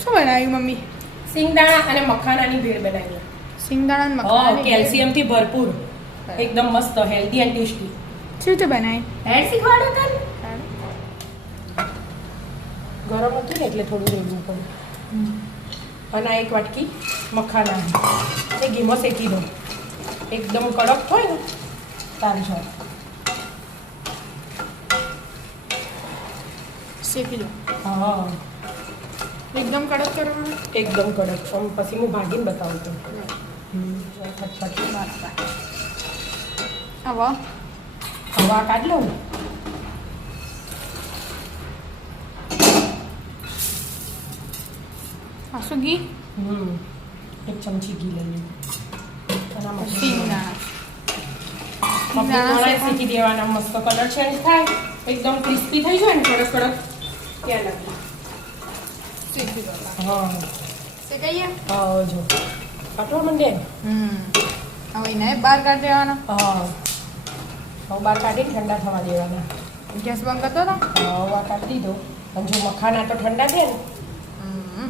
શું બનાવ્યું મમ્મી? સિંગદાણા અને મખાનાની ભેળ બનાવી. સિંગદાણા અને મખાના કેલ્શિયમ થી ભરપૂર, એકદમ મસ્ત, હેલ્ધી એન્ડ ટેસ્ટી. શું રીતે બનાવી? હેડ શીખવાડો તને. ગરમ હતું ને એટલે થોડું રેડવું પડે. અને એક વાટકી મખાના એ ઘીમાં શેકી દો. એકદમ કડક હોય ને તાર જાય. શેકી દો. હા, એકદમ કડક કરવાનું? એકદમ કડક. પછી હું ભાગીને બતાવું છું. ફટફટ હવે હવા કાઢ લઉં. શું ઘી? એક ચમચી ઘી લઈ લઉં. સિંગદાણા શેકી દેવાના. મસ્ત કલર ચેન્જ થાય, એકદમ ક્રિસ્પી થઈ જાય ને કડક કડક ત્યાં લાગે. શેકી દો. હા, શેકાઈએ? હા, જો કાઢવા માંડે ને. હવે એને બહાર કાઢી દેવાના. હા, હવે બહાર કાઢીને ઠંડા થવા દેવાના. ગેસ બંધ કરતો હતો? હવા કાઢી દીધો. અને જો મખાના તો ઠંડા છે ને,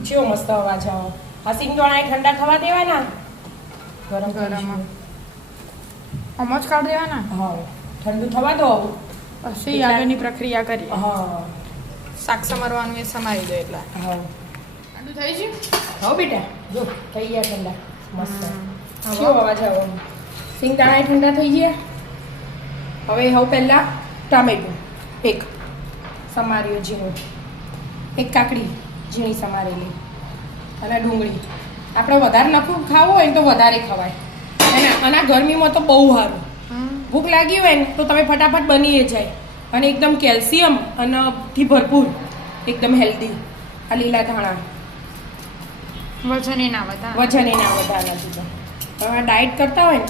કેવો મસ્ત અવાજ આવે. આ સિંગદાણા ઠંડા થવા દેવાના. ગરમ ગરમ આમ જ કાઢી દેવાના. હા, ઠંડુ થવા દો. પછી આગળની પ્રક્રિયા કરીએ. હા, શાક સમારવાનું એ સમારી દો એટલે. હા, ઠંડુ થઈ ગયું? હા બેટા, જો થઈ ગયા ઠંડા. મસ્ત કેવો અવાજ આવે. સિંગદાણા ઠંડા થઈ ગયા. હવે પહેલા ટામેટું એક સમાર્યું ઝીણું, એક કાકડી ઝીણી સમારેલી, અને ડુંગળી. આપણે વધારે નખું ખાવું હોય ને તો વધારે ખવાય. અને ગરમીમાં તો બહુ સારું. ભૂખ લાગી હોય ને તો તમે ફટાફટ બની જાય. અને એકદમ કેલ્શિયમ અને થી ભરપૂર, એકદમ હેલ્ધી. આ લીલા ધાણા વજન ના વધારે. વજન ના વધારે નથી. હવે ડાયટ કરતા હોય ને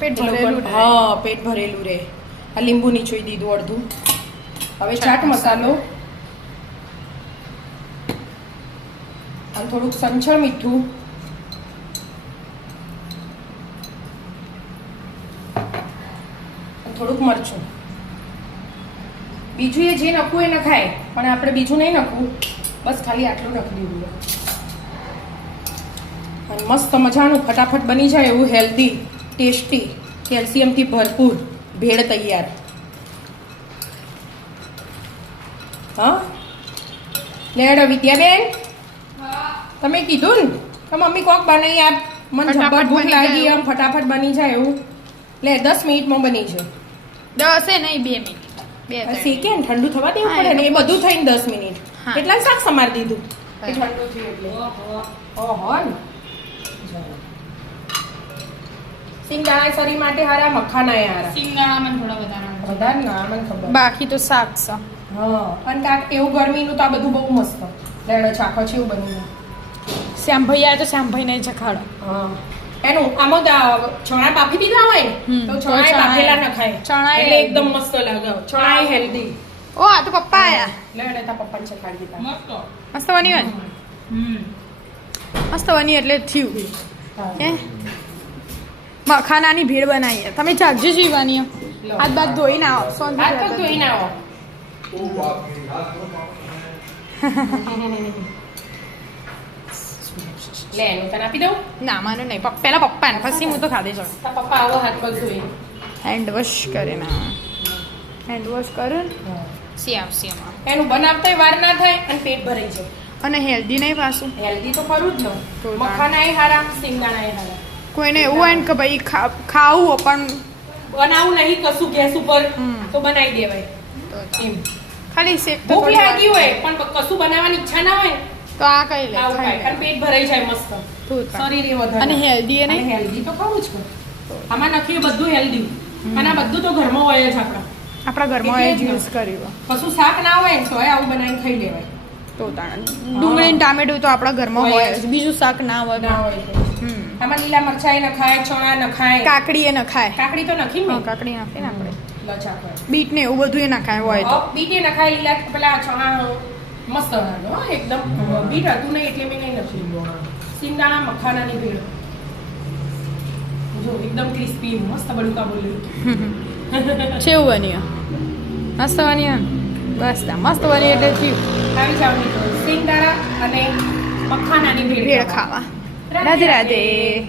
પેટ ભરેલું. હા, પેટ ભરેલું રહે. આ લીંબુ નીચોઈ દીધું અડધું. હવે ચાટ મસાલો અને થોડુંક સંચળ મીઠું, થોડુંક મરચું. બીજું એ જે નખવું એ નખાય, પણ આપણે બીજું નહીં નખવું. બસ ખાલી આટલું નખી દીધું. અને મસ્ત મજાનું ફટાફટ બની જાય એવું હેલ્ધી, ટેસ્ટી, કેલ્શિયમથી ભરપૂર ભેળ તૈયાર. હા લેડ વિદ્યાબેન, તમે કીધું ને કે મમ્મી કોક બનાવી આપ, મને જબર ભૂખ લાગી, આમ ફટાફટ બની જાય એવું. લે 10 મિનિટમાં બની જાય. 10 નહીં 2 મિનિટ. શેકે ને ઠંડુ થવા દેવું પડે ને, એ બધું થઈને 10 મિનિટ. કેટલા શાક સમાર દીધું એ ઠંડુ થયું એટલે. ઓહો ને. સિંગદાણા શરીર માટે હારા, મખાના એ હારા. સિંગદાણા મને થોડા વધારે ના, મને ખબર. બાકી તો શાક છે. હા, અને કાક એવું ગરમીનું તો આ બધું બહુ મસ્ત. લેડો ચાખો છે એવું બન્યું. શ્યામભાઈ આ તો શ્યામભાઈ નહીં ચખાડો. હા, એનું આમાં ચણા બાફી દીધા હોય ને તો ચણા બાફેલા ન ખાય. ચણા એટલે એકદમ મસ્ત લાગે. ચણા હેલ્ધી. ઓ આ તો પપ્પા આયા. લેડો તા પપ્પાને ચખાડી દીધા. મસ્ત બની હોય. મસ્ત બની એટલે થયું. હે મખાનાની ભેળ બનાવીએ. તમે ચાખજો જીવાની. હાથ બાદ ધોઈ ના આવો. હાથ પગ ધોઈ ના આવો. લે એનું તને આપી દઉં. ના મને નહીં. પહેલા પપ્પાને પછી હું તો ખાધી જાઉં. પપ્પા આવો હાથ પગ ધોઈ. હેન્ડ વોશ કરે ના. હેન્ડ વોશ કરું સિયામ એનું બનાવતાય વાર ના થાય અને પેટ ભરાઈ જાય. અને હેલ્ધી નહીં પાછું. હેલ્ધી તો ખરું જ ને. મખાના એ હારા, સિંગદાણા એ હારા. કોઈને એવું હોય ને કે ભાઈ ખાવું પણ બનાવું નહીં કશું ગેસ ઉપર તો બનાવી દેવાય. એમ ખાલી શેક તો ભૂખ લાગી હોય પણ કશું બનાવવાની ઈચ્છા ના હોય તો આ કઈ લે આવું ખાય અને પેટ ભરાઈ જાય મસ્ત. શરીર એ વધારે અને હેલ્ધી એ નહીં. હેલ્ધી તો ખરું જ. આમાં નખી બધું હેલ્ધી. અને આ બધું તો ઘરમાં હોય જ આપણા ઘરમાં એ જ યુઝ કર્યું. કશું શાક ના હોય ને તો આવું બનાવીને ખાઈ લેવાય. તો ડુંગળી ને ટામેટું તો આપણા ઘરમાં હોય જ. બીજું શાક ના હોય. આમાં લીલા મરચાં ન ખાય, ચણા ન ખાય, કાકડી એ ન ખાય. કાકડી તો નખી ને. કાકડી નાખે ને આપણે. લચા બીટ ને એવું બધું એ ના ખાય હોય તો. બીટ એ ન ખાય. લીલા પેલા ચણા મસ્ત લાગે એકદમ. બીટ હતું નહીં એટલે મેં નહીં નથી. સિંગદાણા મખાનાની ભેળ જો એકદમ ક્રિસ્પી, મસ્ત બડુકા બોલ્યું. કેવું બન્યું? મસ્ત બન્યું. બસ મસ્ત બની એટલે થયું. આવી જાવ સિંગદાણા અને મખાનાની ભેળ ભેળ ખાવા. રાધે રાધે.